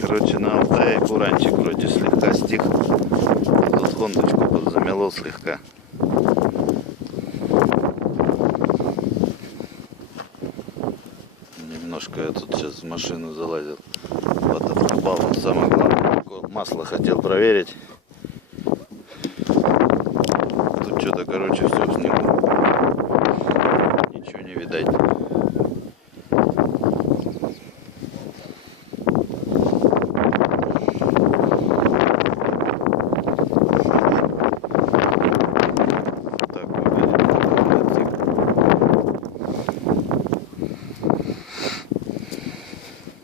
Короче, на Алтае куранчик вроде слегка стих. Тут хондочку подзамело слегка. Немножко я тут сейчас в машину залазил. Вода попала. Самое главное, масло хотел проверить. Тут что-то, короче, все в снегу.